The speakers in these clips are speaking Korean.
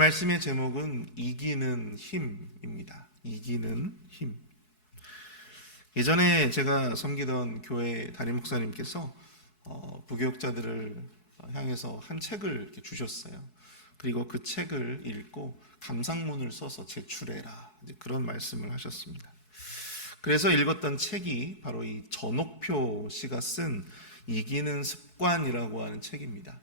말씀의 제목은 이기는 힘입니다. 이기는 힘. 예전에 제가 섬기던 교회 담임 목사님께서 어, 부교육자들을 향해서 한 책을 주셨어요. 그리고 그 책을 읽고 감상문을 써서 제출해라. 그런 말씀을 하셨습니다. 그래서 읽었던 책이 바로 이 전옥표 씨가 쓴 이기는 습관이라고 하는 책입니다.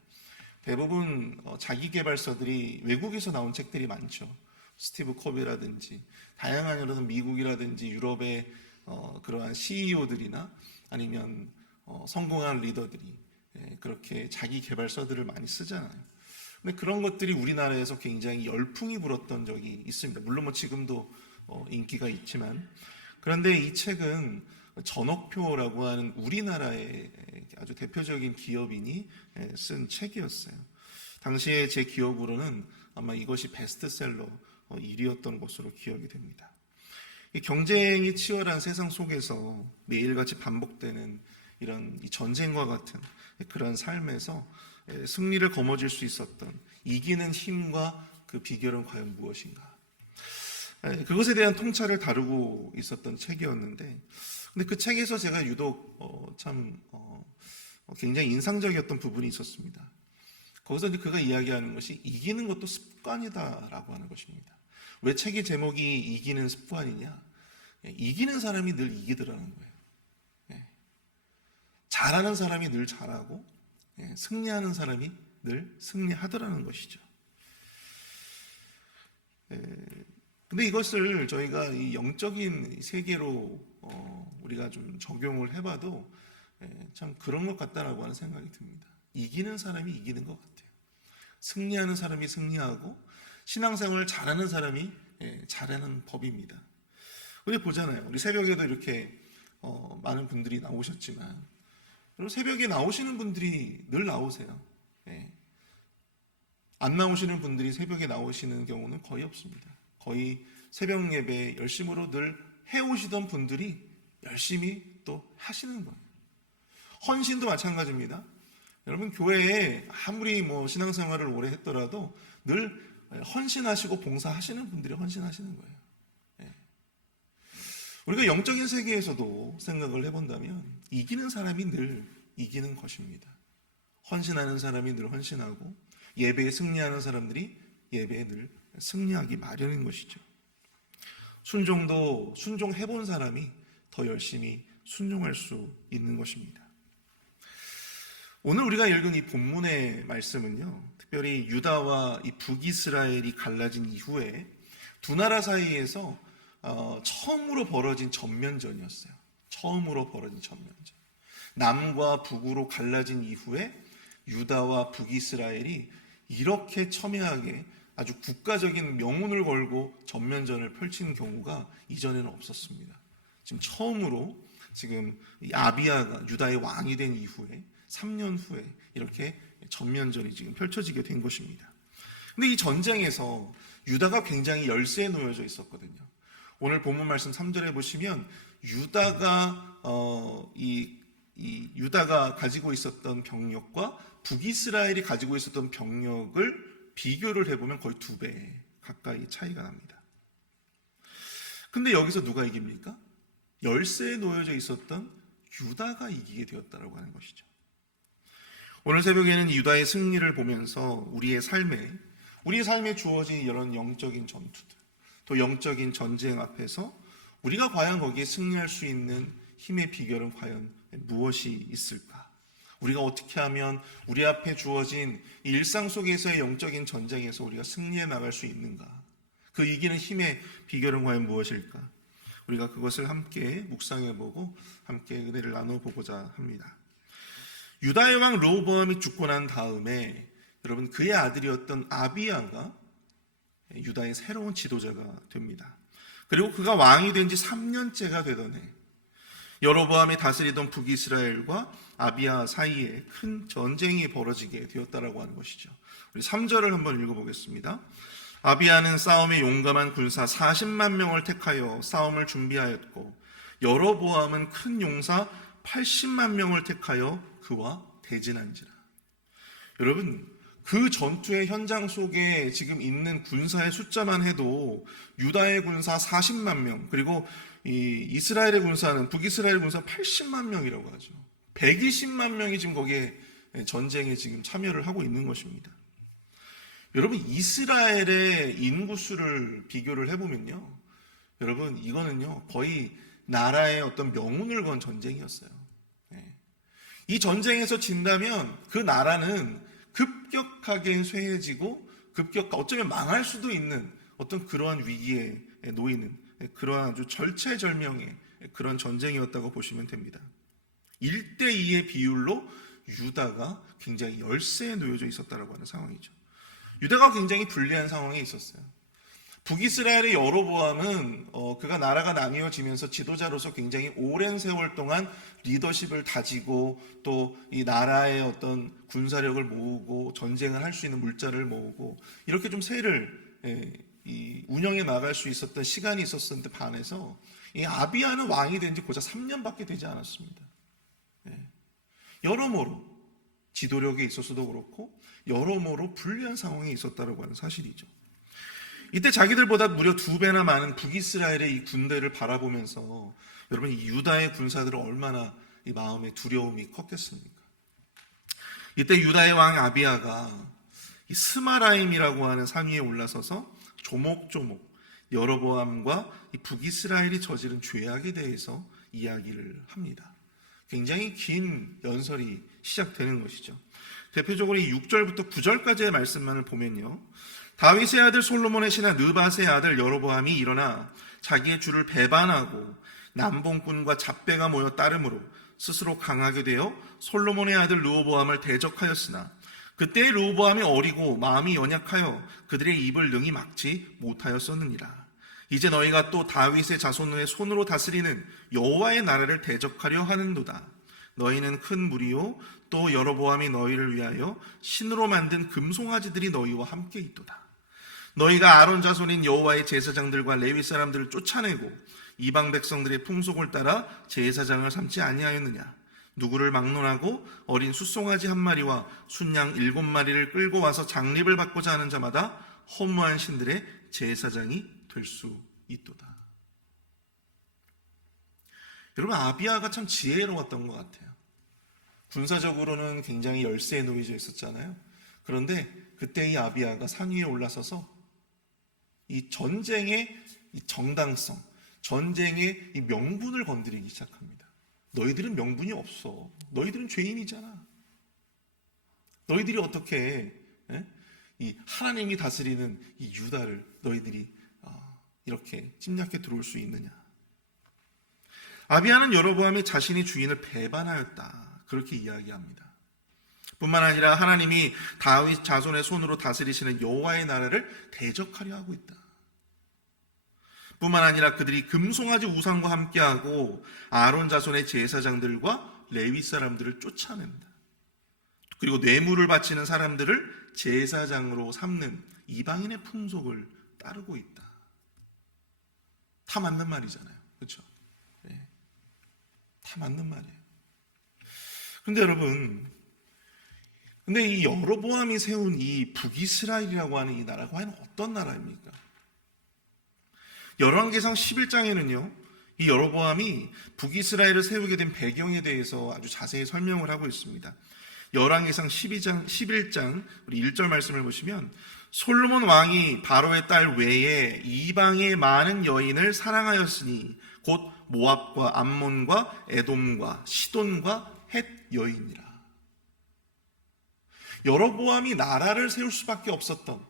대부분 어, 자기개발서들이 외국에서 나온 책들이 많죠. 스티브 컵이라든지 다양한 여러 미국이라든지 유럽의 어, 그러한 CEO들이나 아니면 어, 성공한 리더들이 예, 그렇게 자기 개발서들을 많이 쓰잖아요. 근데 그런 것들이 우리나라에서 굉장히 열풍이 불었던 적이 있습니다. 물론 뭐 지금도 어, 인기가 있지만 그런데 이 책은 전옥표라고 하는 우리나라의 아주 대표적인 기업인이 예, 쓴 책이었어요. 당시에 제 기억으로는 아마 이것이 베스트셀러 1위였던 것으로 기억이 됩니다. 이 경쟁이 치열한 세상 속에서 매일같이 반복되는 이런 이 전쟁과 같은 그런 삶에서 예, 승리를 거머쥘 수 있었던 이기는 힘과 그 비결은 과연 무엇인가? 예, 그것에 대한 통찰을 다루고 있었던 책이었는데, 근데 그 책에서 제가 유독 어, 참 어, 어, 굉장히 인상적이었던 부분이 있었습니다. 거기서 이제 그가 이야기하는 것이 이기는 것도 습관이다라고 하는 것입니다. 왜 책의 제목이 이기는 습관이냐? 예, 이기는 사람이 늘 이기더라는 거예요. 예. 잘하는 사람이 늘 잘하고 예, 승리하는 사람이 늘 승리하더라는 것이죠. 예, 근데 이것을 저희가 이 영적인 세계로 어, 우리가 좀 적용을 해봐도 예, 참 그런 것 같다라고 하는 생각이 듭니다. 이기는 사람이 이기는 것 같아요. 승리하는 사람이 승리하고 신앙생활을 잘하는 사람이 예, 잘하는 법입니다. 우리 보잖아요. 우리 새벽에도 이렇게 어, 많은 분들이 나오셨지만 여러분 새벽에 나오시는 분들이 늘 나오세요. 예. 안 나오시는 분들이 새벽에 나오시는 경우는 거의 없습니다. 거의 새벽 예배 열심으로 늘 해오시던 분들이 열심히 또 하시는 거예요. 헌신도 마찬가지입니다. 여러분 교회에 아무리 뭐 신앙생활을 오래 했더라도 늘 헌신하시고 봉사하시는 분들이 헌신하시는 거예요. 예. 우리가 영적인 세계에서도 생각을 해본다면 이기는 사람이 늘 이기는 것입니다. 헌신하는 사람이 늘 헌신하고 예배에 승리하는 사람들이 예배에 늘 승리하기 마련인 것이죠. 순종도 순종해본 사람이 더 열심히 순종할 수 있는 것입니다. 오늘 우리가 읽은 이 본문의 말씀은요, 특별히 유다와 이 북이스라엘이 갈라진 이후에 두 나라 사이에서 어, 처음으로 벌어진 전면전이었어요. 처음으로 벌어진 전면전. 남과 북으로 갈라진 이후에 유다와 북이스라엘이 이렇게 첨예하게 아주 국가적인 명운을 걸고 전면전을 펼친 경우가 이전에는 없었습니다. 지금 처음으로 지금 아비아가 유다의 왕이 된 이후에 3년 후에 이렇게 전면전이 지금 펼쳐지게 된 것입니다. 근데 이 전쟁에서 유다가 굉장히 열세에 놓여져 있었거든요. 오늘 본문 말씀 3절에 보시면 유다가 어, 이, 이 유다가 가지고 있었던 병력과 북이스라엘이 가지고 있었던 병력을 비교를 해보면 거의 두 배 가까이 차이가 납니다. 근데 여기서 누가 이깁니까? 열세에 놓여져 있었던 유다가 이기게 되었다라고 하는 것이죠. 오늘 새벽에는 유다의 승리를 보면서 우리의 삶에 우리의 삶에 주어진 이런 영적인 전투들, 또 영적인 전쟁 앞에서 우리가 과연 거기에 승리할 수 있는 힘의 비결은 과연 무엇이 있을까? 우리가 어떻게 하면 우리 앞에 주어진 일상 속에서의 영적인 전쟁에서 우리가 승리해 나갈 수 있는가? 그 이기는 힘의 비결은 과연 무엇일까? 우리가 그것을 함께 묵상해 보고 함께 은혜를 나눠 보고자 합니다. 유다의 왕 로보암이 죽고 난 다음에 여러분 그의 아들이었던 아비야가 유다의 새로운 지도자가 됩니다. 그리고 그가 왕이 된 지 3년째가 되던 해 여로보암이 다스리던 북이스라엘과 아비야 사이에 큰 전쟁이 벌어지게 되었다라고 하는 것이죠. 우리 3절을 한번 읽어보겠습니다. 아비야는 싸움에 용감한 군사 40만 명을 택하여 싸움을 준비하였고 여로보암은 큰 용사 80만 명을 택하여 그와 대진한지라. 여러분 그 전투의 현장 속에 지금 있는 군사의 숫자만 해도 유다의 군사 40만 명, 그리고 이 이스라엘의 군사는 북이스라엘 군사 80만 명이라고 하죠. 120만 명이 지금 거기에 전쟁에 지금 참여를 하고 있는 것입니다. 여러분 이스라엘의 인구수를 비교를 해보면요, 여러분 이거는요 거의 나라의 어떤 명운을 건 전쟁이었어요. 네. 이 전쟁에서 진다면 그 나라는 급격하게 쇠해지고 급격 어쩌면 망할 수도 있는 어떤 그러한 위기에 놓이는 그러한 아주 절체절명의 그런 전쟁이었다고 보시면 됩니다. 1대2의 비율로 유다가 굉장히 열세에 놓여져 있었다라고 하는 상황이죠. 유다가 굉장히 불리한 상황에 있었어요. 북이스라엘의 여로보암은 어, 그가 나라가 나뉘어지면서 지도자로서 굉장히 오랜 세월 동안 리더십을 다지고 또 이 나라의 어떤 군사력을 모으고 전쟁을 할 수 있는 물자를 모으고 이렇게 좀 세를 예, 이 운영해 나갈 수 있었던 시간이 있었는데 반해서 이 아비아는 왕이 된 지 고작 3년밖에 되지 않았습니다. 예. 여러모로 지도력에 있어서도 그렇고 여러모로 불리한 상황에 있었다라고 하는 사실이죠. 이때 자기들보다 무려 두 배나 많은 북이스라엘의 이 군대를 바라보면서 여러분 이 유다의 군사들은 얼마나 이 마음의 두려움이 컸겠습니까? 이때 유다의 왕 아비아가 이 스마라임이라고 하는 산 위에 올라서서 조목조목 여로보암과 이 북이스라엘이 저지른 죄악에 대해서 이야기를 합니다. 굉장히 긴 연설이 시작되는 것이죠. 대표적으로 이 6절부터 9절까지의 말씀만을 보면요. 다윗의 아들 솔로몬의 신하 느바스의 아들 여로보암이 일어나 자기의 주를 배반하고 남봉꾼과 잡배가 모여 따름으로 스스로 강하게 되어 솔로몬의 아들 르호보암을 대적하였으나 그때 르호보암이 어리고 마음이 연약하여 그들의 입을 능히 막지 못하였었느니라. 이제 너희가 또 다윗의 자손의 손으로 다스리는 여호와의 나라를 대적하려 하는도다. 너희는 큰 무리요 또 여로보암이 너희를 위하여 신으로 만든 금송아지들이 너희와 함께 있도다. 너희가 아론 자손인 여호와의 제사장들과 레위 사람들을 쫓아내고 이방 백성들의 풍속을 따라 제사장을 삼지 아니하였느냐? 누구를 막론하고 어린 숫송아지 한 마리와 순양 일곱 마리를 끌고 와서 장립을 받고자 하는 자마다 허무한 신들의 제사장이 될 수 있도다. 여러분 아비아가 참 지혜로웠던 것 같아요. 군사적으로는 굉장히 열세에 놓여져 있었잖아요. 그런데 그때 이 아비아가 산 위에 올라서서 이 전쟁의 이 정당성, 전쟁의 이 명분을 건드리기 시작합니다. 너희들은 명분이 없어. 너희들은 죄인이잖아. 너희들이 어떻게 예? 이 하나님이 다스리는 이 유다를 너희들이 아, 이렇게 침략해 들어올 수 있느냐? 아비아는 여로보암이 자신이 주인을 배반하였다. 그렇게 이야기합니다. 뿐만 아니라 하나님이 다윗 자손의 손으로 다스리시는 여호와의 나라를 대적하려 하고 있다. 뿐만 아니라 그들이 금송아지 우상과 함께하고 아론 자손의 제사장들과 레위 사람들을 쫓아낸다. 그리고 뇌물을 바치는 사람들을 제사장으로 삼는 이방인의 풍속을 따르고 있다. 다 맞는 말이잖아요. 그렇죠? 네. 다 맞는 말이에요. 근데 여러분, 근데 이 여로보암이 세운 이 북이스라엘이라고 하는 이 나라가 과연 어떤 나라입니까? 열왕기상 11장에는요. 이 여로보암이 북이스라엘을 세우게 된 배경에 대해서 아주 자세히 설명을 하고 있습니다. 열왕기상 12장 11장 우리 1절 말씀을 보시면 솔로몬 왕이 바로의 딸 외에 이방의 많은 여인을 사랑하였으니 곧 모압과 암몬과 에돔과 시돈과 헷 여인이라. 여로보암이 나라를 세울 수밖에 없었던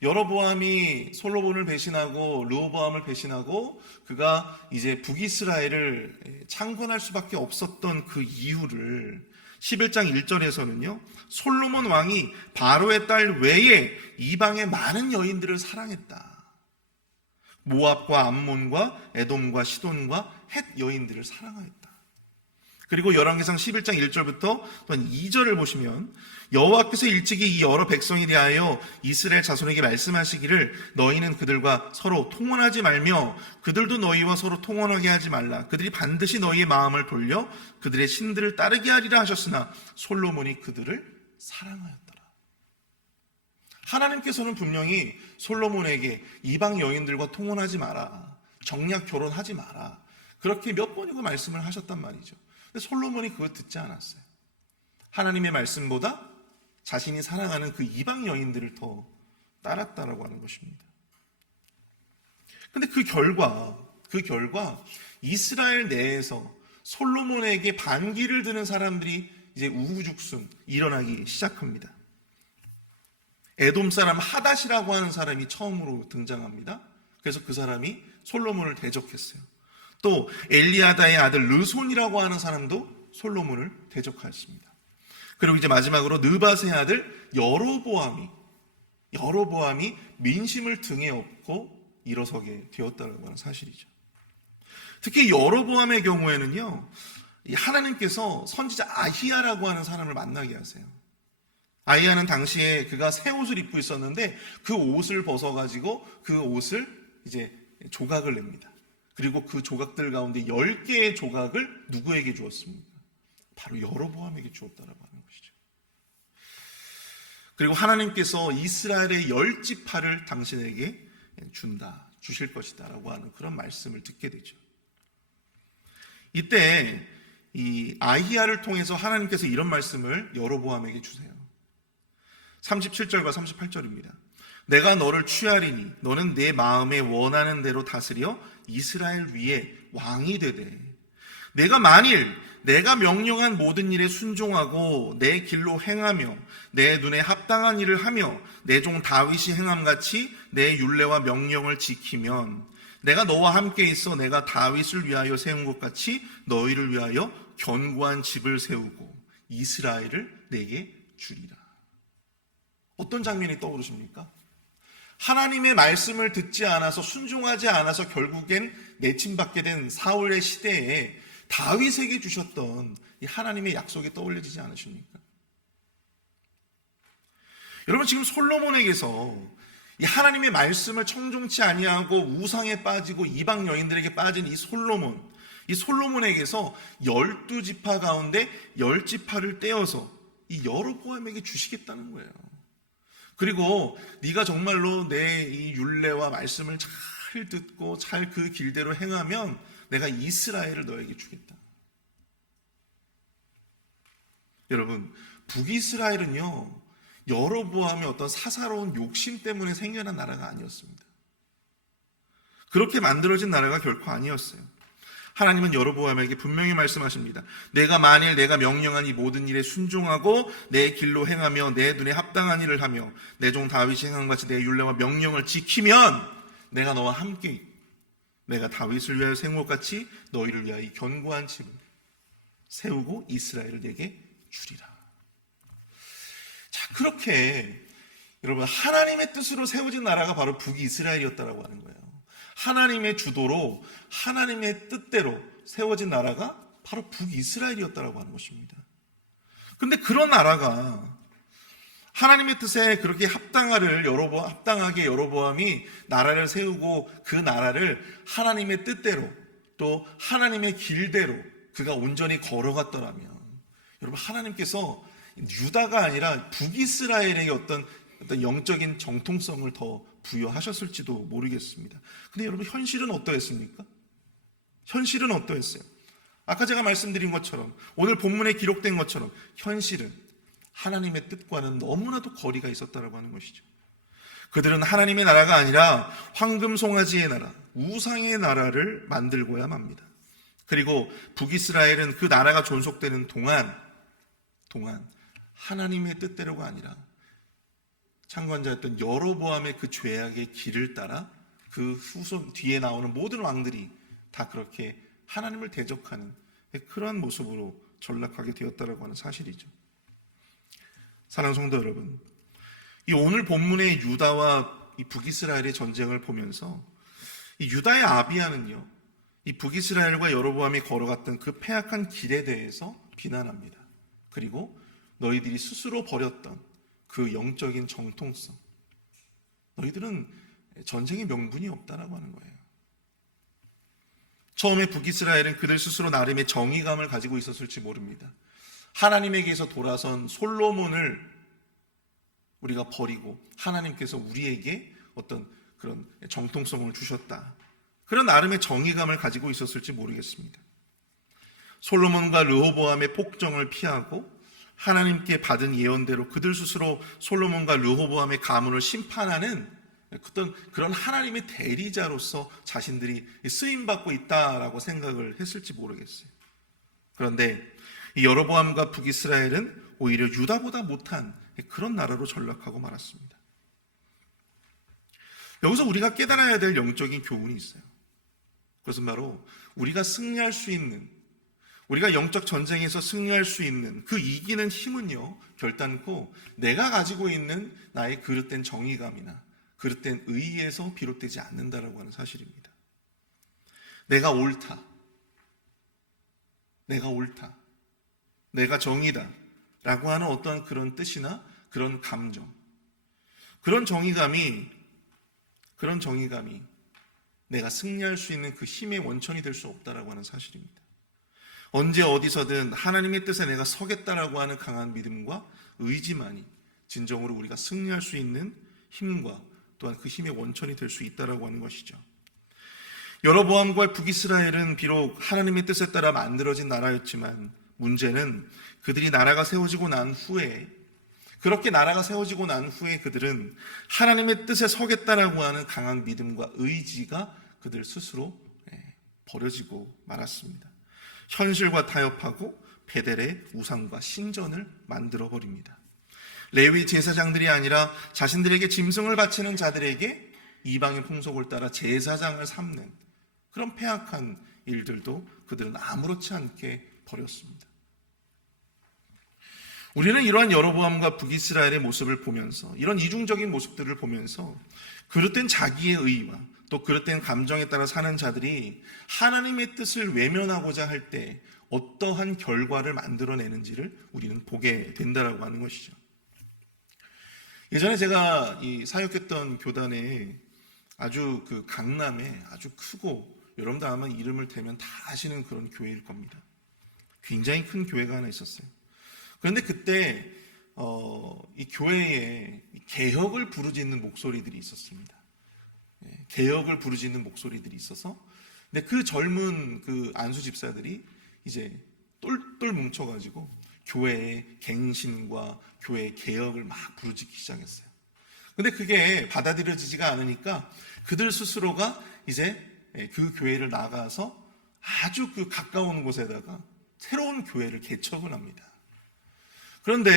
여로보암이 솔로몬을 배신하고 르호보암을 배신하고 그가 이제 북이스라엘을 창건할 수밖에 없었던 그 이유를 11장 1절에서는요. 솔로몬 왕이 바로의 딸 외에 이방의 많은 여인들을 사랑했다. 모압과 암몬과 에돔과 시돈과 헷 여인들을 사랑하였다. 그리고 열왕기상 11장 1절부터 또한 2절을 보시면 여호와께서 일찍이 이 여러 백성에 대하여 이스라엘 자손에게 말씀하시기를 너희는 그들과 서로 통혼하지 말며 그들도 너희와 서로 통혼하게 하지 말라 그들이 반드시 너희의 마음을 돌려 그들의 신들을 따르게 하리라 하셨으나 솔로몬이 그들을 사랑하였더라. 하나님께서는 분명히 솔로몬에게 이방 여인들과 통혼하지 마라. 정략 결혼하지 마라. 그렇게 몇 번이고 말씀을 하셨단 말이죠. 근데 솔로몬이 그거 듣지 않았어요. 하나님의 말씀보다 자신이 사랑하는 그 이방 여인들을 더 따랐다라고 하는 것입니다. 근데 그 결과, 그 결과 이스라엘 내에서 솔로몬에게 반기를 드는 사람들이 이제 우후죽순 일어나기 시작합니다. 에돔 사람 하닷이라고 하는 사람이 처음으로 등장합니다. 그래서 그 사람이 솔로몬을 대적했어요. 또 엘리아다의 아들 르손이라고 하는 사람도 솔로몬을 대적하였습니다. 그리고 이제 마지막으로 느바스의 아들 여로보암이 여로보암이 민심을 등에 업고 일어서게 되었다는 하는 사실이죠. 특히 여로보암의 경우에는요, 하나님께서 선지자 아히야라고 하는 사람을 만나게 하세요. 아히야는 당시에 그가 새 옷을 입고 있었는데 그 옷을 벗어가지고 그 옷을 이제 조각을 냅니다. 그리고 그 조각들 가운데 10개의 조각을 누구에게 주었습니까? 바로 여로보암에게 주었다라고 하는 것이죠. 그리고 하나님께서 이스라엘의 열 지파를 당신에게 준다, 주실 것이다라고 하는 그런 말씀을 듣게 되죠. 이때 이 아히야를 통해서 하나님께서 이런 말씀을 여로보암에게 주세요. 37절과 38절입니다. 내가 너를 취하리니 너는 내 마음에 원하는 대로 다스려 이스라엘 위에 왕이 되되 내가 만일 내가 명령한 모든 일에 순종하고 내 길로 행하며 내 눈에 합당한 일을 하며 내 종 다윗이 행함 같이 내 율례와 명령을 지키면 내가 너와 함께 있어 내가 다윗을 위하여 세운 것 같이 너희를 위하여 견고한 집을 세우고 이스라엘을 내게 주리라. 어떤 장면이 떠오르십니까? 하나님의 말씀을 듣지 않아서 순종하지 않아서 결국엔 내침받게 된 사울의 시대에 다윗에게 주셨던 이 하나님의 약속이 떠올려지지 않으십니까? 여러분 지금 솔로몬에게서 이 하나님의 말씀을 청종치 아니하고 우상에 빠지고 이방 여인들에게 빠진 이 솔로몬, 이 솔로몬에게서 열두 지파 가운데 열 지파를 떼어서 이 여로보암에게 주시겠다는 거예요. 그리고 네가 정말로 내 이 율례와 말씀을 잘 듣고 잘 그 길대로 행하면 내가 이스라엘을 너에게 주겠다. 여러분, 북이스라엘은요, 여로보암의 어떤 사사로운 욕심 때문에 생겨난 나라가 아니었습니다. 그렇게 만들어진 나라가 결코 아니었어요. 하나님은 여로보암에게 분명히 말씀하십니다. 내가 만일 내가 명령한 이 모든 일에 순종하고 내 길로 행하며 내 눈에 합당한 일을 하며 내 종 다윗이 행한 같이 내 율례와 명령을 지키면 내가 너와 함께 내가 다윗을 위하여 세운 것 같이 너희를 위하여 이 견고한 집을 세우고 이스라엘을 내게 주리라. 자, 그렇게 여러분 하나님의 뜻으로 세워진 나라가 바로 북이스라엘이었다라고 하는 거예요. 하나님의 주도로 하나님의 뜻대로 세워진 나라가 바로 북이스라엘이었다라고 하는 것입니다. 근데 그런 나라가 하나님의 뜻에 그렇게 합당하를 여러보 합당하게 여로보암이 나라를 세우고 그 나라를 하나님의 뜻대로 또 하나님의 길대로 그가 온전히 걸어갔더라면 여러분 하나님께서 유다가 아니라 북이스라엘에게 어떤 어떤 영적인 정통성을 더 부여하셨을지도 모르겠습니다. 근데 여러분 현실은 어떠했습니까? 현실은 어떠했어요? 아까 제가 말씀드린 것처럼 오늘 본문에 기록된 것처럼 현실은 하나님의 뜻과는 너무나도 거리가 있었다라고 하는 것이죠. 그들은 하나님의 나라가 아니라 황금 송아지의 나라, 우상의 나라를 만들고야 맙니다. 그리고 북이스라엘은 그 나라가 존속되는 동안 동안 하나님의 뜻대로가 아니라 창관자였던 여로보암의 그 죄악의 길을 따라 그 후손 뒤에 나오는 모든 왕들이 다 그렇게 하나님을 대적하는 그러한 모습으로 전락하게 되었다라고 하는 사실이죠. 사랑 성도 여러분, 이 오늘 본문의 유다와 이 북이스라엘의 전쟁을 보면서 이 유다의 아비아는요, 이 북이스라엘과 여로보암이 걸어갔던 그 패악한 길에 대해서 비난합니다. 그리고 너희들이 스스로 버렸던 그 영적인 정통성, 너희들은 전쟁의 명분이 없다라고 하는 거예요. 처음에 북이스라엘은 그들 스스로 나름의 정의감을 가지고 있었을지 모릅니다. 하나님에게서 돌아선 솔로몬을 우리가 버리고 하나님께서 우리에게 어떤 그런 정통성을 주셨다. 그런 나름의 정의감을 가지고 있었을지 모르겠습니다. 솔로몬과 르호보암의 폭정을 피하고 하나님께 받은 예언대로 그들 스스로 솔로몬과 르호보암의 가문을 심판하는 어떤 그런 하나님의 대리자로서 자신들이 쓰임 받고 있다라고 생각을 했을지 모르겠어요. 그런데 이 여로보암과 북이스라엘은 오히려 유다보다 못한 그런 나라로 전락하고 말았습니다. 여기서 우리가 깨달아야 될 영적인 교훈이 있어요. 그것은 바로 우리가 승리할 수 있는 우리가 영적 전쟁에서 승리할 수 있는 그 이기는 힘은요, 결단코 내가 가지고 있는 나의 그릇된 정의감이나 그릇된 의의에서 비롯되지 않는다라고 하는 사실입니다. 내가 옳다. 내가 옳다. 내가 정의다. 라고 하는 어떤 그런 뜻이나 그런 감정. 그런 정의감이, 그런 정의감이 내가 승리할 수 있는 그 힘의 원천이 될 수 없다라고 하는 사실입니다. 언제 어디서든 하나님의 뜻에 내가 서겠다라고 하는 강한 믿음과 의지만이 진정으로 우리가 승리할 수 있는 힘과 또한 그 힘의 원천이 될 수 있다라고 하는 것이죠. 여로보암과 북이스라엘은 비록 하나님의 뜻에 따라 만들어진 나라였지만 문제는 그들이 나라가 세워지고 난 후에 그렇게 나라가 세워지고 난 후에 그들은 하나님의 뜻에 서겠다라고 하는 강한 믿음과 의지가 그들 스스로 예, 버려지고 말았습니다. 현실과 타협하고 베델의 우상과 신전을 만들어 버립니다. 레위 제사장들이 아니라 자신들에게 짐승을 바치는 자들에게 이방의 풍속을 따라 제사장을 삼는 그런 폐악한 일들도 그들은 아무렇지 않게 버렸습니다. 우리는 이러한 여로보암과 북이스라엘의 모습을 보면서 이런 이중적인 모습들을 보면서 그릇된 자기의 의와 또 그릇된 감정에 따라 사는 자들이 하나님의 뜻을 외면하고자 할 때 어떠한 결과를 만들어내는지를 우리는 보게 된다라고 하는 것이죠. 예전에 제가 이 사역했던 교단에 아주 그 강남에 아주 크고 여러분도 아마 이름을 대면 다 아시는 그런 교회일 겁니다. 굉장히 큰 교회가 하나 있었어요. 그런데 그때 어, 이 교회에 개혁을 부르짖는 목소리들이 있었습니다. 예, 개혁을 부르짖는 목소리들이 있어서, 근데 그 젊은 그 안수 집사들이 이제 똘똘 뭉쳐가지고 교회의 갱신과 교회의 개혁을 막 부르짖기 시작했어요. 근데 그게 받아들여지지가 않으니까 그들 스스로가 이제 예, 그 교회를 나가서 아주 그 가까운 곳에다가 새로운 교회를 개척을 합니다. 그런데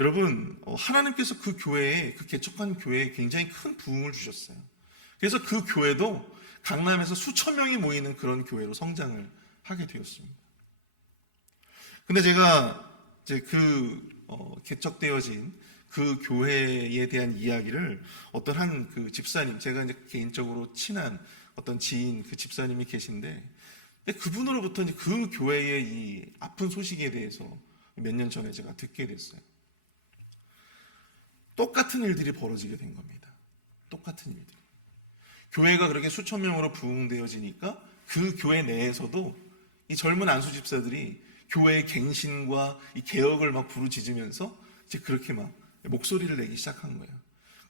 여러분 어, 하나님께서 그 교회에 그 개척한 교회에 굉장히 큰 부흥을 주셨어요. 그래서 그 교회도 강남에서 수천 명이 모이는 그런 교회로 성장을 하게 되었습니다. 근데 제가 이제 그 어, 개척되어진 그 교회에 대한 이야기를 어떤 한 그 집사님, 제가 이제 개인적으로 친한 어떤 지인 그 집사님이 계신데, 그분으로부터 이제 그 교회의 이 아픈 소식에 대해서 몇 년 전에 제가 듣게 됐어요. 똑같은 일들이 벌어지게 된 겁니다. 똑같은 일들이. 교회가 그렇게 수천 명으로 부흥되어지니까 그 교회 내에서도 이 젊은 안수 집사들이 교회의 갱신과 이 개혁을 막 부르짖으면서 이제 그렇게 막 목소리를 내기 시작한 거예요.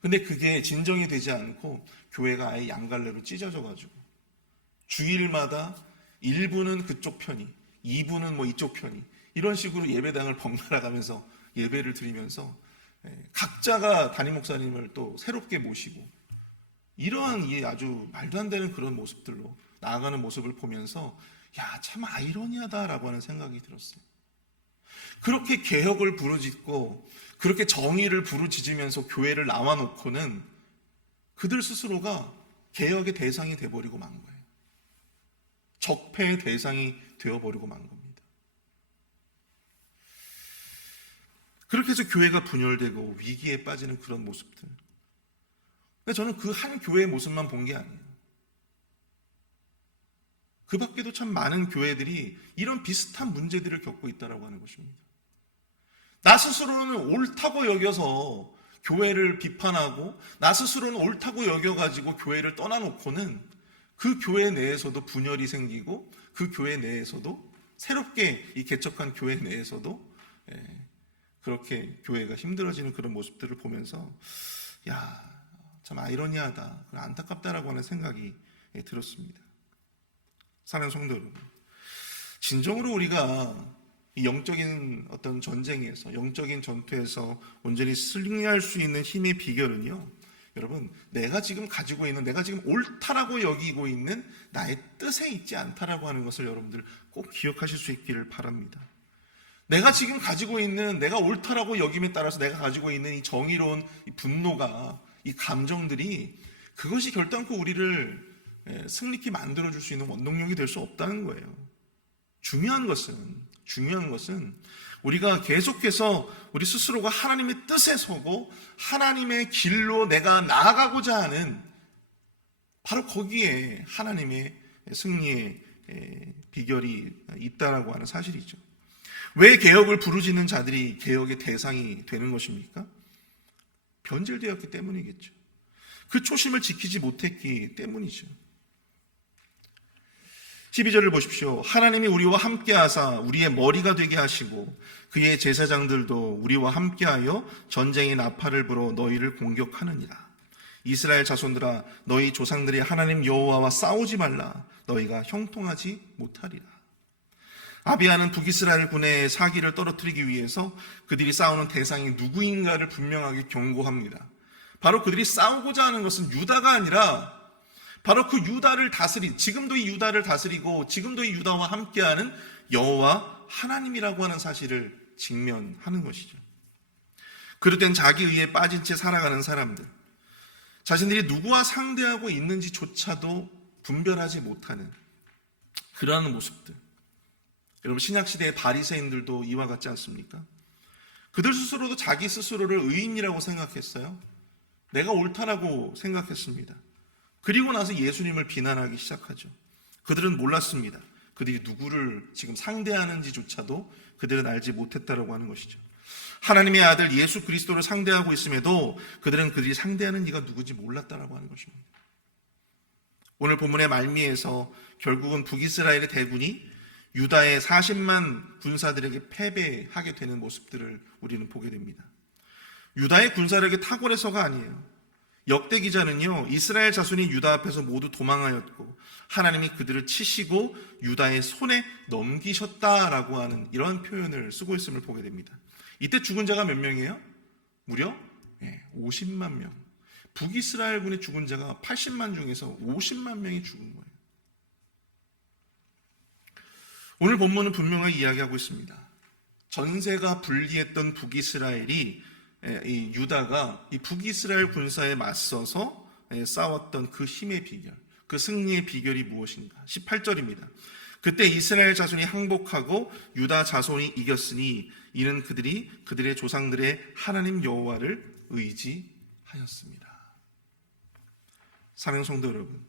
근데 그게 진정이 되지 않고 교회가 아예 양갈래로 찢어져 가지고 주일마다 1부는 그쪽 편이, 2부는 뭐 이쪽 편이 이런 식으로 예배당을 번갈아 가면서 예배를 드리면서 예, 각자가 담임 목사님을 또 새롭게 모시고 이러한 이 아주 말도 안 되는 그런 모습들로 나아가는 모습을 보면서 야, 참 아이러니하다라고 하는 생각이 들었어요. 그렇게 개혁을 부르짖고 그렇게 정의를 부르짖으면서 교회를 나와 놓고는 그들 스스로가 개혁의 대상이 돼 버리고 만 거예요. 적폐의 대상이 되어 버리고 만 겁니다. 그렇게 해서 교회가 분열되고 위기에 빠지는 그런 모습들. 근데 저는 그 한 교회의 모습만 본 게 아니에요. 그 밖에도 참 많은 교회들이 이런 비슷한 문제들을 겪고 있다고 하는 것입니다. 나 스스로는 옳다고 여겨서 교회를 비판하고 나 스스로는 옳다고 여겨가지고 교회를 떠나놓고는 그 교회 내에서도 분열이 생기고 그 교회 내에서도 새롭게 이 개척한 교회 내에서도 예, 그렇게 교회가 힘들어지는 그런 모습들을 보면서 야, 참 아이러니하다, 안타깝다라고 하는 생각이 예, 들었습니다. 사랑하는 성도 여러분, 진정으로 우리가 이 영적인 어떤 전쟁에서, 영적인 전투에서 온전히 승리할 수 있는 힘의 비결은요, 여러분, 내가 지금 가지고 있는, 내가 지금 옳다라고 여기고 있는 나의 뜻에 있지 않다라고 하는 것을 여러분들 꼭 기억하실 수 있기를 바랍니다. 내가 지금 가지고 있는, 내가 옳다라고 여김에 따라서 내가 가지고 있는 이 정의로운 이 분노가, 이 감정들이 그것이 결단코 우리를 예, 승리케 만들어줄 수 있는 원동력이 될 수 없다는 거예요. 중요한 것은, 중요한 것은 우리가 계속해서 우리 스스로가 하나님의 뜻에 서고 하나님의 길로 내가 나아가고자 하는 바로 거기에 하나님의 승리의 에, 비결이 있다라고 하는 사실이죠. 왜 개혁을 부르짖는 자들이 개혁의 대상이 되는 것입니까? 변질되었기 때문이겠죠. 그 초심을 지키지 못했기 때문이죠. 12절을 보십시오. 하나님이 우리와 함께 하사 우리의 머리가 되게 하시고 그의 제사장들도 우리와 함께하여 전쟁의 나팔을 불어 너희를 공격하느니라. 이스라엘 자손들아 너희 조상들이 하나님 여호와와 싸우지 말라 너희가 형통하지 못하리라. 아비아는 북이스라엘 군의 사기를 떨어뜨리기 위해서 그들이 싸우는 대상이 누구인가를 분명하게 경고합니다. 바로 그들이 싸우고자 하는 것은 유다가 아니라 바로 그 유다를 다스리 지금도 이 유다를 다스리고 지금도 이 유다와 함께하는 여호와 하나님이라고 하는 사실을 직면하는 것이죠. 땐 자기 의에 빠진 채 살아가는 사람들, 자신들이 누구와 상대하고 있는지조차도 분별하지 못하는 그러한 모습들. 여러분 신약 시대의 바리새인들도 이와 같지 않습니까? 그들 스스로도 자기 스스로를 의인이라고 생각했어요. 내가 옳다라고 생각했습니다. 그리고 나서 예수님을 비난하기 시작하죠. 그들은 몰랐습니다. 그들이 누구를 지금 상대하는지조차도 그들은 알지 못했다라고 하는 것이죠. 하나님의 아들 예수 그리스도를 상대하고 있음에도 그들은 그들이 상대하는 이가 누구지 몰랐다라고 하는 것입니다. 오늘 본문의 말미에서 결국은 북이스라엘의 대군이 유다의 40만 군사들에게 패배하게 되는 모습들을 우리는 보게 됩니다. 유다의 군사력이 탁월해서가 아니에요. 역대 기자는요, 이스라엘 자손이 유다 앞에서 모두 도망하였고, 하나님이 그들을 치시고 유다의 손에 넘기셨다라고 하는 이런 표현을 쓰고 있음을 보게 됩니다. 이때 죽은 자가 몇 명이에요? 무려 50만 명. 북이스라엘 군의 죽은 자가 80만 중에서 50만 명이 죽은 거예요. 오늘 본문은 분명하게 이야기하고 있습니다. 전세가 분리했던 북이스라엘이 이 유다가 이 북이스라엘 군사에 맞서서 싸웠던 그 힘의 비결, 그 승리의 비결이 무엇인가? 18절입니다. 그때 이스라엘 자손이 항복하고 유다 자손이 이겼으니 이는 그들이 그들의 조상들의 하나님 여호와를 의지하였습니다. 사랑 성도 여러분,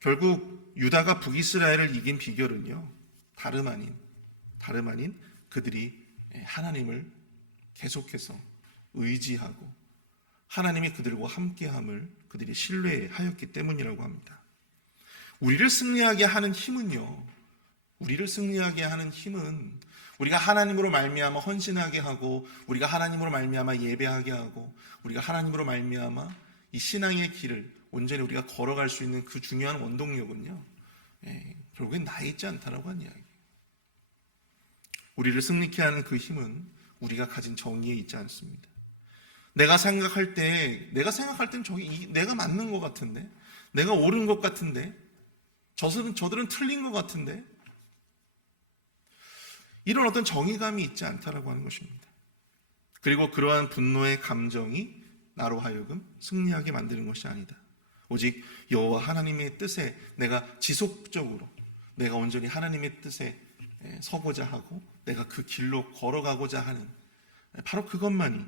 결국 유다가 북이스라엘을 이긴 비결은요 다름 아닌 다름 아닌 그들이 하나님을 계속해서 의지하고 하나님이 그들과 함께함을 그들이 신뢰하였기 때문이라고 합니다. 우리를 승리하게 하는 힘은요. 우리를 승리하게 하는 힘은 우리가 하나님으로 말미암아 헌신하게 하고 우리가 하나님으로 말미암아 예배하게 하고 우리가 하나님으로 말미암아 이 신앙의 길을 온전히 우리가 걸어갈 수 있는 그 중요한 원동력은요. 예, 결국엔 나에 있지 않다라고 하는 이야기. 우리를 승리케 하는 그 힘은 우리가 가진 정의에 있지 않습니다. 내가 생각할 때, 내가 생각할 땐 저기, 내가 맞는 것 같은데, 내가 옳은 것 같은데, 저들은, 저들은 틀린 것 같은데, 이런 어떤 정의감이 있지 않다라고 하는 것입니다. 그리고 그러한 분노의 감정이 나로 하여금 승리하게 만드는 것이 아니다. 오직 여호와 하나님의 뜻에 내가 지속적으로 내가 온전히 하나님의 뜻에 서고자 하고 내가 그 길로 걸어가고자 하는 바로 그것만이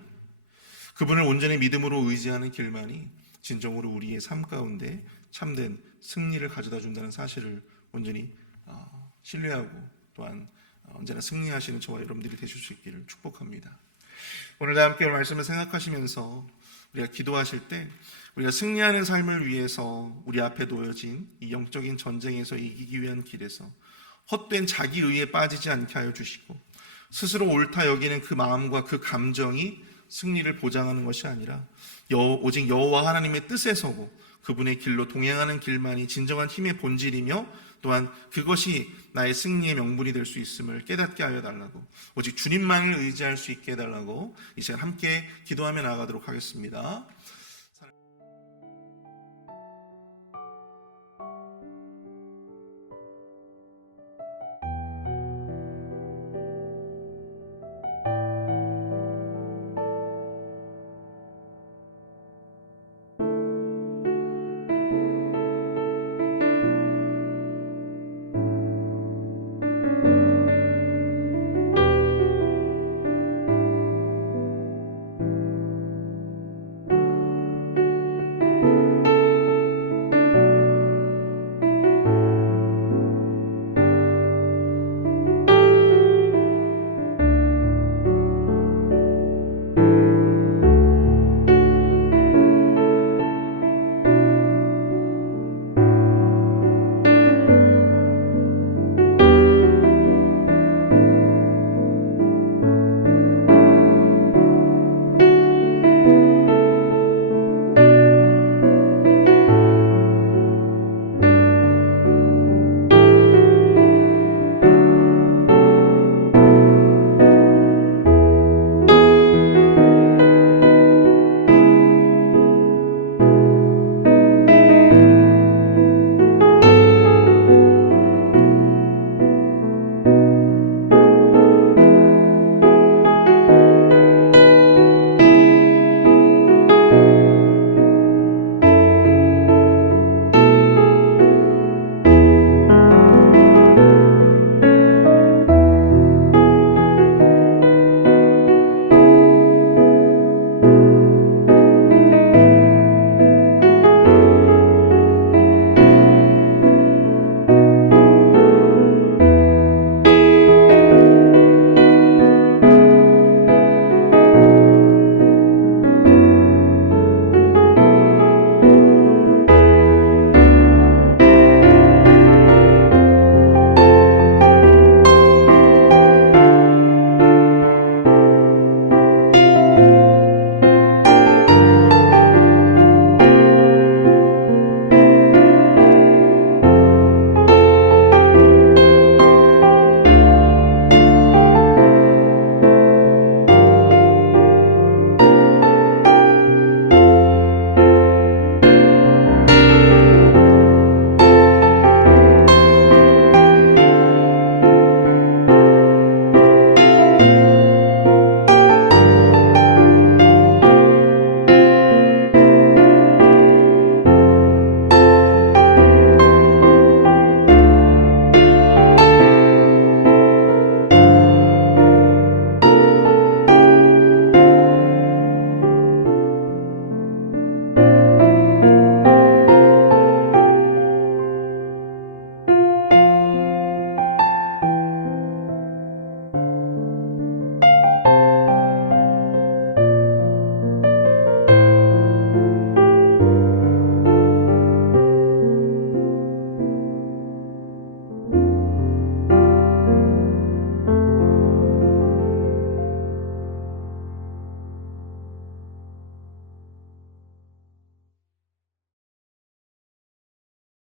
그분을 온전히 믿음으로 의지하는 길만이 진정으로 우리의 삶 가운데 참된 승리를 가져다 준다는 사실을 온전히 어, 신뢰하고 또한 언제나 승리하시는 저와 여러분들이 되실 수 있기를 축복합니다. 오늘 다 함께 말씀을 생각하시면서 우리가 기도하실 때 우리가 승리하는 삶을 위해서 우리 앞에 놓여진 이 영적인 전쟁에서 이기기 위한 길에서 헛된 자기 의에 빠지지 않게 하여 주시고 스스로 옳다 여기는 그 마음과 그 감정이 승리를 보장하는 것이 아니라 여, 오직 여호와 하나님의 뜻에 서고 그분의 길로 동행하는 길만이 진정한 힘의 본질이며 또한 그것이 나의 승리의 명분이 될 수 있음을 깨닫게 하여 달라고 오직 주님만을 의지할 수 있게 해달라고 이 시간 함께 기도하며 나아가도록 하겠습니다.